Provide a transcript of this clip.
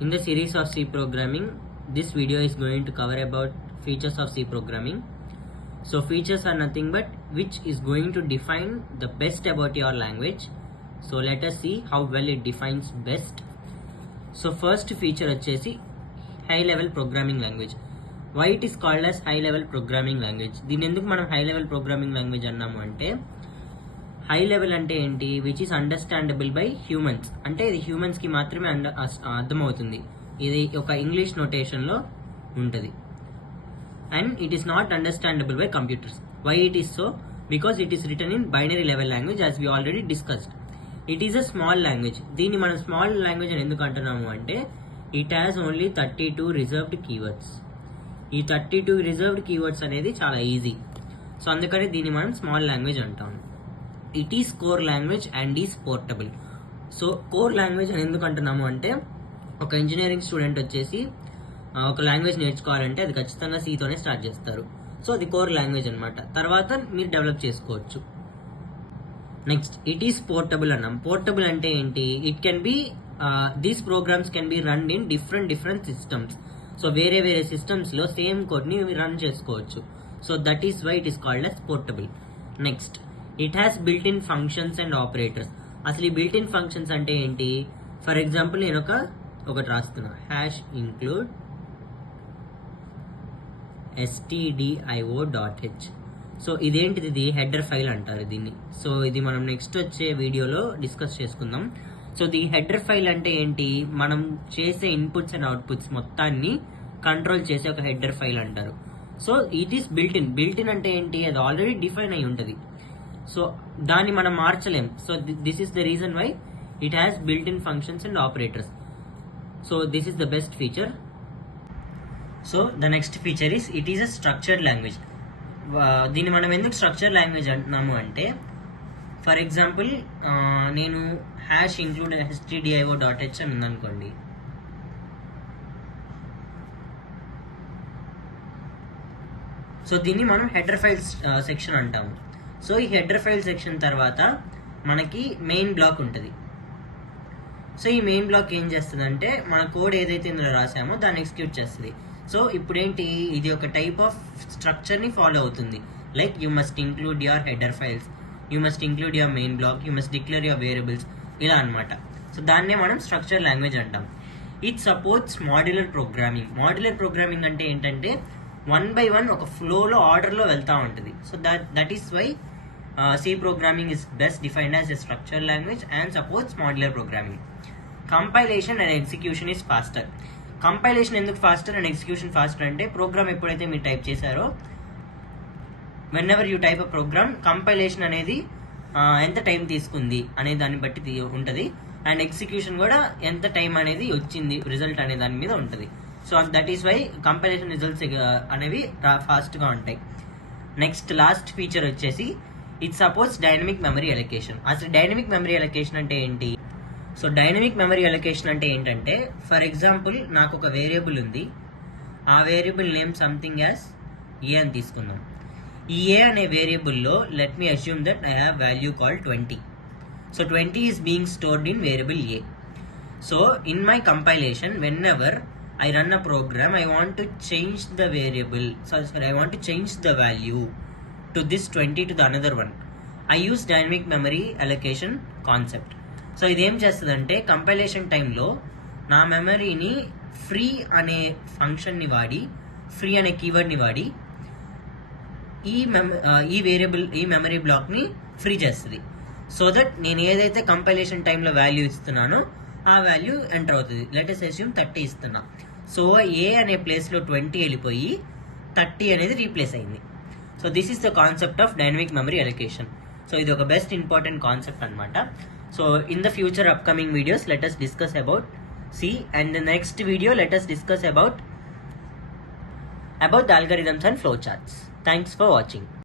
In the series of C programming, this video is going to cover about features of C programming. So features are nothing but which is going to define the best about your language. So let us see how well it defines best. So first feature వచ్చేసి high level programming language. Why it is called as high level programming language? దీని ఎందుకు మనం high level programming language అన్నాము అంటే high level అంటే ఏంటి, which is understandable by humans. అంటే ఇది హ్యూమన్స్ కి మాత్రమే అర్థమవుతుంది. ఇది ఒక ఇంగ్లీష్ నోటేషన్ లో ఉంటుంది. And it is not understandable by computers. Why it is so? Because it is written in binary level language, as we already discussed. It is a small language. దీన్ని మనం small language అని ఎందుకు అంటున్నాము అంటే it has only 32 reserved keywords. ఈ 32 reserved keywords అనేది చాలా easy. So అందుకని దీన్ని మనం స్మాల్ లాంగ్వేజ్ అంటాము. It is core language and is portable. So core language అని ఎందుకు అంటున్నాము అంటే ఒక ఇంజనీరింగ్ స్టూడెంట్ వచ్చేసి ఒక లాంగ్వేజ్ నేర్చుకోవాలంటే అది ఖచ్చితంగా సీతోనే స్టార్ట్ చేస్తారు. సో అది కోర్ లాంగ్వేజ్ అనమాట. తర్వాత మీరు డెవలప్ చేసుకోవచ్చు. నెక్స్ట్ ఇట్ ఈస్ పోర్టబుల్ అన్నాం. పోర్టబుల్ అంటే ఏంటి? It can be these programs can be run in different systems. So వేరే సిస్టమ్స్ లో సేమ్ కోడ్ ని రన్ చేసుకోవచ్చు. So that is why it is called as portable. Next it has built in functions and operators. అసలు ఈ built in functions అంటే ఏంటి? For example నేను ఒకటి రాస్తున్నా, హ్యాష్ ఇంక్లూడ్ stdio.h. సో ఇదేంటిది? ఇది హెడర్ ఫైల్ అంటారు దీన్ని. సో ఇది మనం నెక్స్ట్ వచ్చే వీడియోలో డిస్కస్ చేసుకుందాం. సో ది హెడర్ ఫైల్ అంటే ఏంటి? మనం చేసే ఇన్పుట్స్ అండ్ అవుట్పుట్స్ మొత్తాన్ని కంట్రోల్ చేసే ఒక హెడర్ ఫైల్ అంటారు. So it is built in. Built in అంటే ఏంటి? అది ఆల్రెడీ డిఫైన్ అయి ఉంటుంది. సో దాన్ని మనం మార్చలేం. So this is the reason why it has built in functions and operators. So this is the best feature. So the next feature is it is a structured language. దీన్ని మనం ఎందుకు structure language అంటున్నాము అంటే for example నేను hash include stdio.h అని ఉందనుకోండి. So దీన్ని మనం హెడర్ ఫైల్స్ సెక్షన్ అంటాము. సో ఈ హెడర్ ఫైల్ సెక్షన్ తర్వాత మనకి మెయిన్ బ్లాక్ ఉంటుంది. సో ఈ మెయిన్ బ్లాక్ ఏం చేస్తుంది అంటే మన కోడ్ ఏదైతే ఇందులో రాసామో దాన్ని ఎగ్జిక్యూట్ చేస్తుంది. సో ఇప్పుడు ఏంటి? ఇది ఒక టైప్ ఆఫ్ స్ట్రక్చర్ ని ఫాలో అవుతుంది. Like you must include your header files, you must include your main block, you must declare your variables, ఇలా అనమాట. సో దాన్నే మనం స్ట్రక్చర్ లాంగ్వేజ్ అంటాం. It supports modular programming. Modular programming అంటే ఏంటంటే 1 by 1 ఒక ఫ్లోలో ఆర్డర్లో వెళ్తూ ఉంటుంది. So that is why C programming is best defined as a structured language and supports modular programming. Compilation and execution is faster. Compilation ఎందుకు faster and execution faster అంటే programme ఎప్పుడైతే మీరు టైప్ చేశారో whenever you type a program, compilation అనేది ఎంత time తీసుకుంది అనే దాన్ని బట్టి ఉంటుంది. అండ్ ఎగ్జిక్యూషన్ కూడా ఎంత టైం అనేది వచ్చింది రిజల్ట్ అనే దాని మీద ఉంటుంది. So that is why compilation results అనేవి ఫాస్ట్గా ఉంటాయి. నెక్స్ట్ లాస్ట్ ఫీచర్ వచ్చేసి it supports dynamic memory allocation. అసలు డైనమిక్ మెమరీ అలొకేషన్ అంటే ఏంటి? సో డైనమిక్ మెమరీ అలొకేషన్ అంటే ఏంటంటే ఫర్ ఎగ్జాంపుల్ నాకు ఒక వేరియబుల్ ఉంది. ఆ variable name something as A అని తీసుకుందాం. ఈ ఏ అనే వేరియబుల్లో let me assume that I have value called 20. So 20 is being stored in variable A. So in my compilation whenever I run a program, I want to change the variable. So I want to change the value to this 20 to the another one. I use dynamic memory allocation concept. So ఇదేం చేస్తుందంటే compilation టైంలో నా మెమరీని free అనే ఫంక్షన్ని వాడి, free అనే కీవర్డ్ని వాడి ఈ వేరియబుల్ ఈ మెమరీ బ్లాక్ని ఫ్రీ చేస్తుంది. సో దట్ నేను ఏదైతే కంపైలేషన్ టైంలో వాల్యూ ఇస్తున్నానో ఆ వాల్యూ ఎంటర్ అవుతుంది. లెట్ us assume 30 ఇస్తున్నా. సో ఏ అనే ప్లేస్లో 20 వెళ్ళిపోయి 30 అనేది రీప్లేస్ అయింది. So this is the concept of dynamic memory allocation. So ఇది ఒక బెస్ట్ ఇంపార్టెంట్ కాన్సెప్ట్ అనమాట. So in the future upcoming videos let us discuss about C, and the next video let us discuss about the algorithms and flowcharts. Thanks for watching.